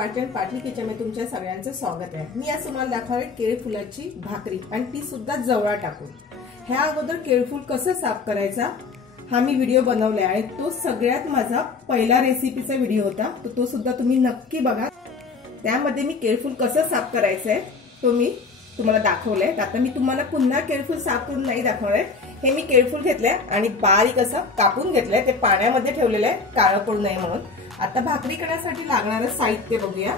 पाटील पाटील किचनमध्ये तुमच्या सगळ्यांचं स्वागत आहे। मी आज तुम्हाला दाखवणार आहे केळी फुलाची भाकरी आणि ती सुद्धा जवळा टाकून। ह्या अगोदर केळी फूल कसं साफ करायचा हा मी व्हिडिओ बनवलाय आणि तो सगळ्यात माझा पहिला रेसिपीचा व्हिडिओ होता, तो सुद्धा तुम्ही नक्की बघा। त्यामध्ये मी केळी फूल कसं साफ करायचं आहे तो मी तुम्हाला दाखवलंय। आता मी तुम्हाला पुन्हा केळी फूल साफ करून नाही दाखवणार आहे। हे मी केळी फूल घेतलंय आणि बारीक असं कापून घेतलंय, ते पाण्यामध्ये ठेवलेलं आहे काळं पडू नये म्हणून। आता भाकरी करण्यासाठी लागणारं साहित्य बघूया।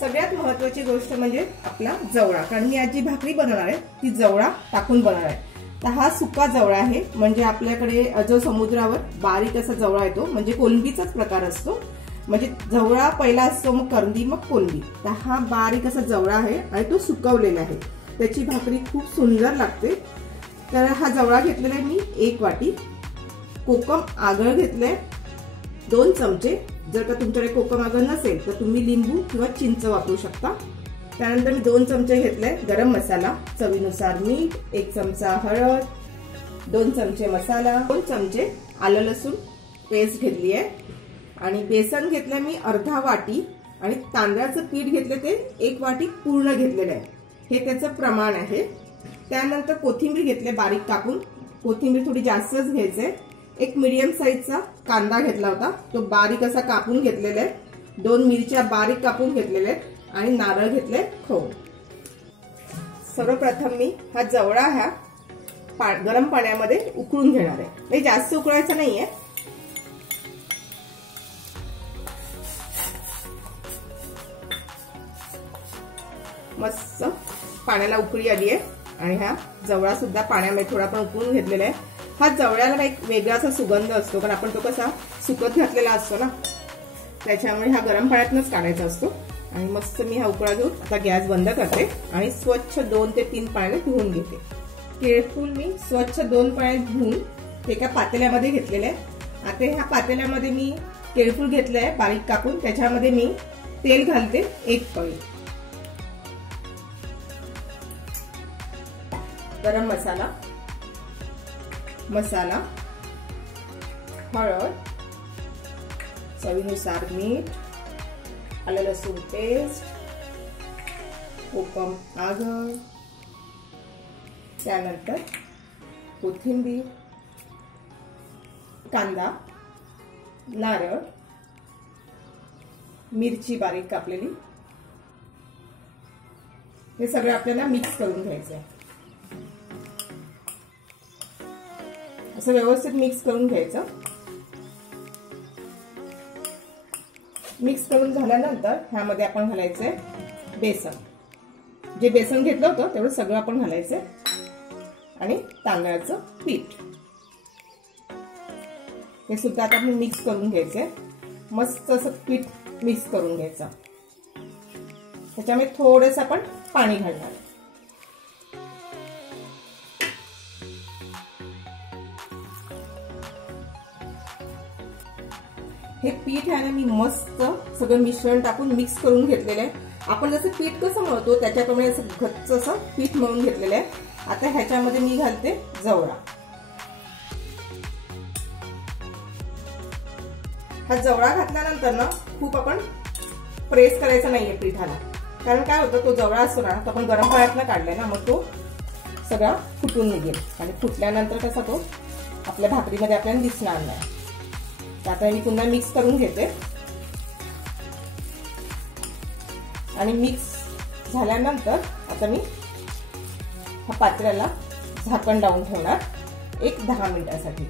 सगळ्यात महत्त्वाची गोष्ट म्हणजे आपला जवळा, कारण मी आज जी भाकरी बनवणार आहे ती जवळा टाकून बनवणार आहे। तर हा सुका जवळा आहे, म्हणजे आपल्याकडे जो समुद्रावर बारीक असा जवळा येतो, म्हणजे कोलंबीचाच प्रकार असतो। म्हणजे जवळा पहिला असतो, मग करंदी, मग कोलंबी। तर हा बारीक असा जवळा आहे आणि तो सुकवलेला आहे, त्याची भाकरी खूप सुंदर लागते। तर हा जवळा घेतलेला आहे मी 1 वाटी। कोकम आगळ घेतले 2 चमचे। जर का तुमच्याकडे कोकम आगळ नसेल तर तुम्ही लिंबू किंवा चिंच वापरू शकता। त्यानंतर मी 2 चमचे घेतले गरम मसाला, चवीनुसार मीठ, 1 चमचा हळद, 2 चमचे मसाला, 2 चमचे आलं लसूण पेस्ट घेतली आहे आणि बेसन घेतलं मी अर्धा वाटी आणि तांदळाचं पीठ घेतले ते 1 वाटी पूर्ण घेतलेलं आहे, हे त्याचं प्रमाण आहे। त्यानंतर कोथिंबीर घेतले बारीक कापून, कोथिंबीर थोडी जास्तच घ्यायचे। एक मीडियम साईजचा कांदा घेतला होता, तो बारीक असा कापून घेतलेला आहे। 2 मिरच्या बारीक कापून घेतलेल्या आहेत आणि नारळ घेतले खवून। सर्वप्रथम मी हा जवळा गरम पाण्यामध्ये उकळून घेणार आहे, म्हणजे जास्त उकळायचा नाहीये। मस्त पाण्याला उकळी आली आहे आणि हा जवळा सुद्धा पाण्यामध्ये थोडा पण उकळून घेतलेला आहे। हा जवळ्याला एक वेगळाचा सुगंध असतो, कारण आपण तो कसा सुकत घातलेला असतो ना, त्याच्यामुळे हा गरम पाण्यातनच काढायचा असतो। आणि मस्त मी हा उकळा घेऊन आता गॅस बंद करते आणि स्वच्छ 2 ते 3 पाण्याने धुवून घेते। केळी फूल मी स्वच्छ 2 पाण्याने धुवून एका पातेल्यामध्ये घेतलेले आहे। आता ह्या पातेल्यामध्ये मी केळी फूल घेतलंय बारीक कापून, त्याच्यामध्ये मी तेल घालते 1 पळी। गरम मसाला, हळद, चवीनुसार मीठ, आलं लसूण पेस्ट, कोकम आगळ, त्यानंतर कोथिंबीर, कांदा, नारळ, मिरची बारीक कापलेली, हे सगळं आपल्याला मिक्स करून घ्यायचं आहे। असं व्यवस्थित मिक्स करून घ्यायचं। मिक्स करून झाल्यानंतर ह्यामध्ये आपण घालायचंय बेसन, जे बेसन घेतलं होतं तेवढं सगळं आपण घालायचंय आणि तांदळाचं पीठ, हे सुद्धा आता आपण मिक्स करून घ्यायचंय। मस्त असं पीठ मिक्स करून घ्यायचं, त्याच्यामध्ये थोडंसं आपण पाणी घालणार। हे पीठ आहे ना, मी मस्त सगळं मिश्रण टाकून मिक्स करून घेतलेलं आहे। आपण जसं पीठ कसं मळतो त्याच्याप्रमाणे असं घट्ट असं पीठ मळून घेतलेलं आहे। आता ह्याच्यामध्ये मी घालते जवळा। हा जवळा घातल्यानंतर ना खूप आपण प्रेस करायचा नाहीये पिठाला, कारण काय होतं तो जवळा असतो ना, तो आपण गरम पाण्यातनं काढलाय ना, मग तो सगळा फुटून निघेल आणि फुटल्यानंतर कसा तो आपल्या भाकरीमध्ये आपल्याला दिसणार नाही। आता मी पुन्हा मिक्स करून घेते आणि मिक्स झाल्यानंतर आता मी हा पातेल्याला झाकण लावून ठेवणार एक 10 मिनिटासाठी।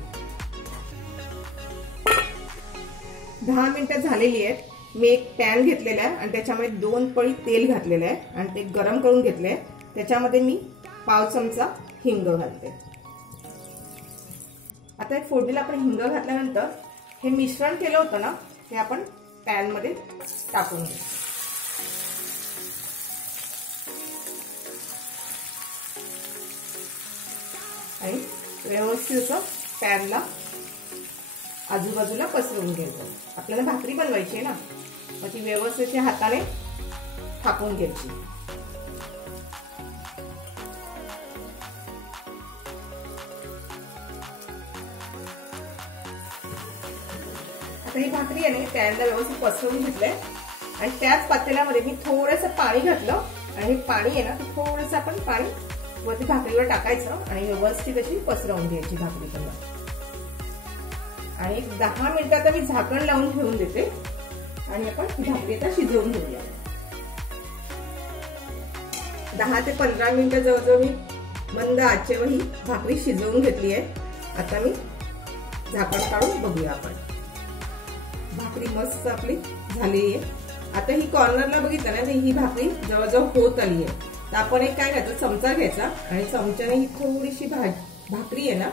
10 मिनिटं झालेली आहेत। मी एक पॅन घेतलेला आहे आणि त्याच्यामध्ये 2 पळी तेल घातलेलं आहे आणि ते गरम करून घेतले। त्याच्यामध्ये मी पाव चमचा हिंग घालते। आता फोडणीला आपण हिंग घातल्यानंतर हे मिश्रण केलं होतं ना, हे आपण पॅन मध्ये टाकून घेऊ आणि व्यवस्थित असं पॅनला आजूबाजूला पसरवून घ्यायचं। आपल्याला भाकरी बनवायची आहे ना, मग ती व्यवस्थित हाताने थापून घ्यायची। आता ही भाकरी आहे पॅनला व्यवस्थित पसरवून घेतलंय आणि त्याच पातेल्यामध्ये मी थोडंसं पाणी घातलं आणि हे पाणी आहे ना, थोडंसं आपण पाणी वरती भाकरीवर टाकायचं आणि व्यवस्थित अशी पसरवून घ्यायची भाकरी पण. आणि 10 मिनिटात मी झाकण लावून ठेवून देते आणि आपण ही भाकरी आता शिजवून घेऊया. 10 ते 15 मिनिटं जवळजवळ मी मंद आचेवर ही भाकरी शिजवून घेतली आहे. आता मी झाकण काढून बघूया आपण. भाकरी मस्त आपली झालेली आहे. आता ही कॉर्नरला बघितलं ना, ही भाकरी जवळजवळ होत आली आहे. तर आपण एक काय करायचं, चमचा घ्यायचा आणि चमच्याने ही थोडीशी भाकरी आहे ना,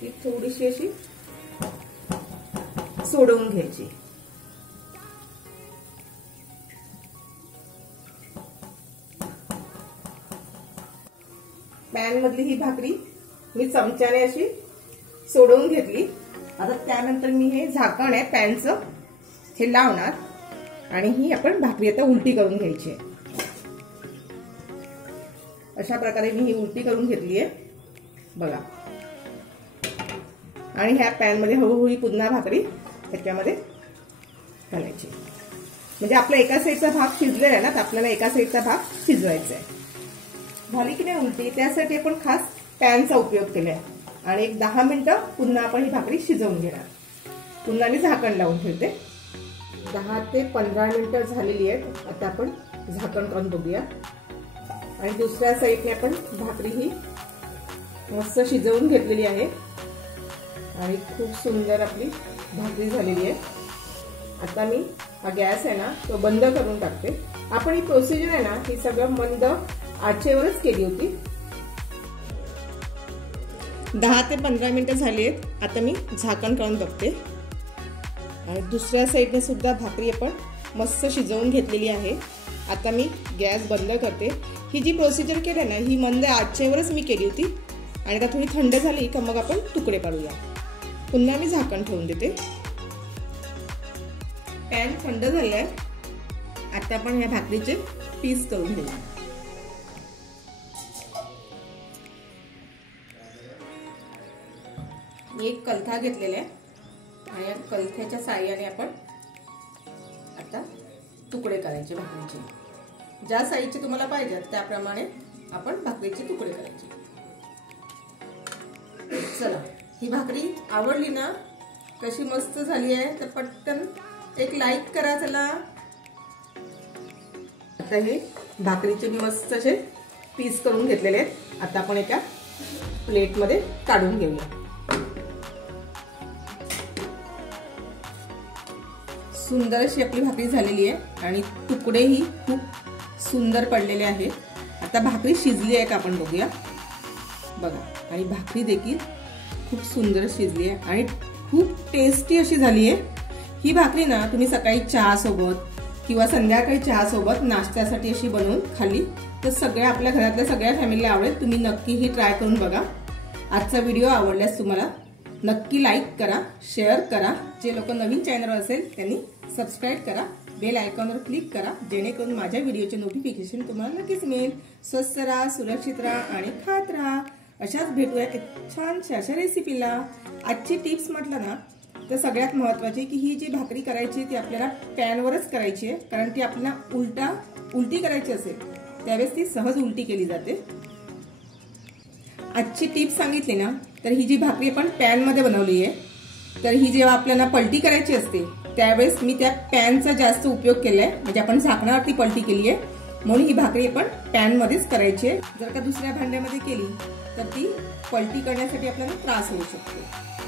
ती थोडीशी अशी सोडवून घ्यायची. पॅन मधली ही भाकरी मी चमच्याने अशी सोडवून घेतली. आता त्यानंतर मी हे झाकण आहे पॅनचं हे लावणार आणि ही आपण भाकरी आता उलटी करून घ्यायची आहे. अशा प्रकारे मी ही उलटी करून घेतली आहे बघा. आणि ह्या पॅन मध्ये हळूहळू पुन्हा भाकरी त्याच्यामध्ये घालायची. म्हणजे आपला एका साईडचा भाग शिजलेला आहे ना, तर आपल्याला एका साईडचा भाग शिजवायचा आहे. झाली की नाही उलटी, त्यासाठी आपण खास पॅनचा उपयोग केलाय. आणि एक 10 मिनिटं पुन्हा आपण ही भाकरी शिजवून घेणार. पुन्हा मी झाकण लावून ठेवते. 10 ते 15 मिनिटं झालेली आहेत. आता आपण झाकण काढून बघूया. आणि दुसऱ्या साईडने आपण भाकरी ही मस्त शिजवून घेतलेली आहे आणि खूप सुंदर आपली भाकरी झालेली आहे. आता मी हा गॅस आहे ना, तो बंद करून टाकते. आपण ही प्रोसिजर आहे ना, ही सगळं मंद आचेवरच केली होती. 10 ते 15 मिनिटं झाली आहेत. आता मी झाकण काढून बघते आणि दुसऱ्या साईडने सुद्धा भाकरी आपण मस्त शिजवून घेतलेली आहे. आता मी गॅस बंद करते. ही जी प्रोसिजर केली आहे ना, ही मंद आचेवरच मी केली होती. आणि आता थोडी थंड झाली का मग आपण तुकडे पाडूया. पुन्हा मी झाकण ठेवून देते. पॅन थंड झालाय. आता आपण या भाकरीचे पीस करून घेऊया. मी एक कलथा घेतलेला आहे आणि या कलथ्याच्या साहाय्याने आपण आता तुकडे करायचे भाकरीचे. ज्या साईजचे तुम्हाला पाहिजे त्याप्रमाणे आपण भाकरीचे तुकडे करायचे. चला, ही भाकरी आवडली ना, कशी मस्त झाली आहे, तर पटकन एक लाईक करा. चला, आता हे भाकरीचे मी मस्त असे पीस करून घेतलेले आहेत. आता आपण एका प्लेटमध्ये काढून घेऊया. सुंदर अशी आपली भाकरी झालेली आहे आणि तुकडेही खूप सुंदर पडलेले आहेत. आता भाकरी शिजली आहे का आपण बघूया बघा. आणि भाकरी देखील खूप सुंदर शिजली आहे आणि खूप टेस्टी अशी झाली आहे. ही भाकरी ना तुम्ही सकाळी चहा सोबत किंवा संध्याकाळी चहा सोबत नाश्त्यासाठी अशी बनवून खाल्ली तर सगळ्या आपल्या घरातल्या सगळ्या फॅमिलीला आवडेल. तुम्ही नक्की ही ट्राय करून बघा. आजचा व्हिडिओ आवडल्यास तुम्हाला नक्की लाईक करा, शेअर करा. जे लोक नवीन चॅनलवर असेल त्यांनी सबस्क्राईब करा. बेल आयकॉनवर क्लिक करा जेणेकरून माझ्या व्हिडिओचे नोटिफिकेशन तुम्हाला नक्कीच मिळेल. स्वस्त राहा, सुरक्षित राहा आणि खात राहा. अशाच भेटूया छानशा अशा रेसिपीला. आजची टिप्स म्हटलं ना तर सगळ्यात महत्त्वाची की ही जी भाकरी करायची ती आपल्याला पॅनवरच करायची आहे. कारण ती आपल्याला उलटी करायची असेल त्यावेळेस ती सहज उलटी केली जाते. आजची टिप्स सांगितली ना तर ही जी भाकरी आपण पॅनमध्ये बनवली आहे, तर ही जेव्हा आपल्याला पलटी करायची असते त्यावेळेस मी त्या पॅनचा जास्त उपयोग केलाय. म्हणजे आपण झाकणावरती पलटी केली आहे म्हणून ही भाकरी आपण पॅनमध्येच करायची आहे. जर का दुसऱ्या भांड्यामध्ये केली तर ती पलटी करण्यासाठी आपल्याला त्रास होऊ शकतो.